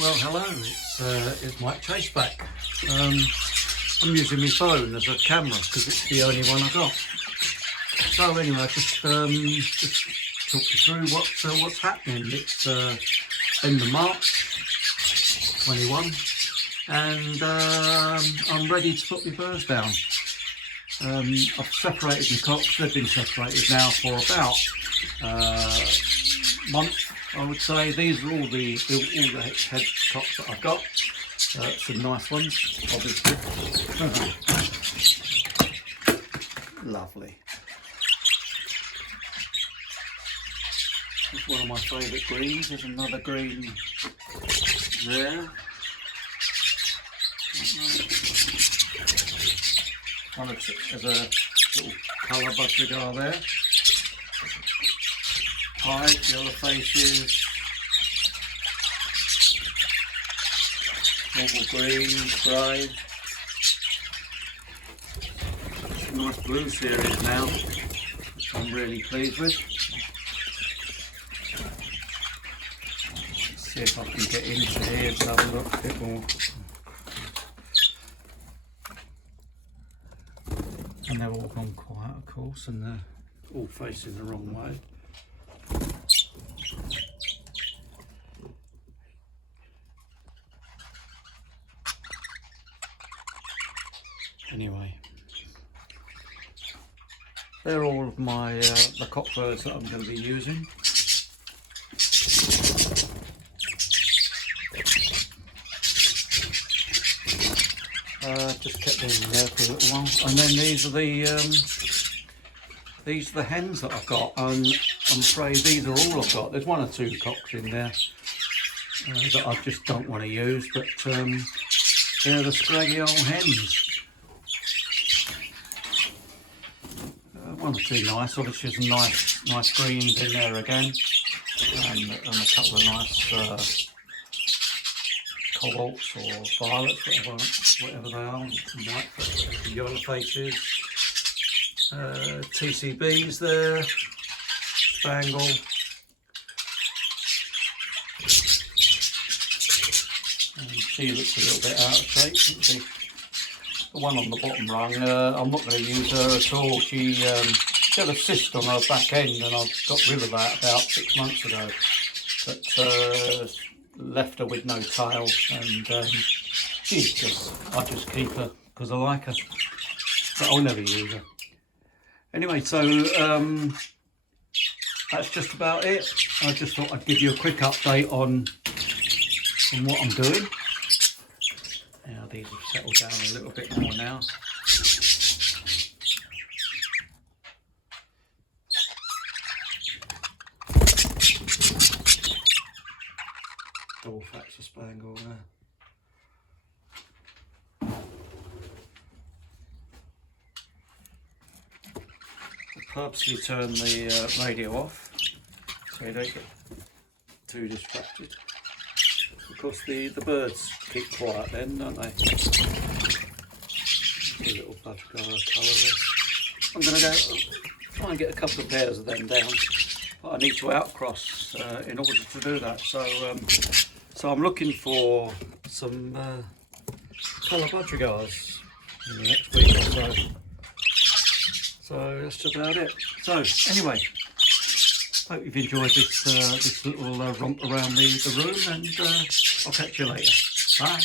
Well, hello, it's Mike Chase back. I'm using my phone as a camera because it's the only one I got. So anyway, just talk you through what's happening. It's end of March 21, and I'm ready to put my birds down. I've separated my cocks. They've been separated now for about a month, I would say. These are all the head cocks that I've got. Some nice ones, obviously. Lovely. It's one of my favourite greens. There's another green there. There's a little colour budgies there. Pied, yellow faces, normal green, grey. Nice blue series now, which I'm really pleased with. Let's see if I can get into here and have a look a bit more. And they're all gone quiet, of course, and they're all facing the wrong way. Anyway, they're all of my the cock birds that I'm going to be using. Just kept them in there for a little while, and then these are the hens that I've got, and I'm afraid these are all I've got. There's one or two cocks in there that I just don't want to use, but they're the scraggy old hens. One or two nice, obviously some nice greens in there again, and a couple of nice cobalts or violets, whatever they are, white, yellow faces, TCBs there, spangle, and she looks a little bit out of shape, doesn't she? The one on the bottom rung, I'm not going to use her at all. She had a cyst on her back end, and I got rid of that about 6 months ago, but left her with no tail, and I just keep her because I like her, but I'll never use her. Anyway, so that's just about it. I just thought I'd give you a quick update on what I'm doing. Now these have settled down a little bit more now. Double factor spangle there. I purposely turn the radio off so you don't get too distracted. Of course the birds keep quiet then, don't they? A little budgie colour there. I'm going to go try and get a couple of pairs of them down, but I need to outcross in order to do that. So I'm looking for some colour budgies in the next week or so. So that's just about it. So anyway, hope you've enjoyed this little romp around the room, and I'll catch you later. Bye.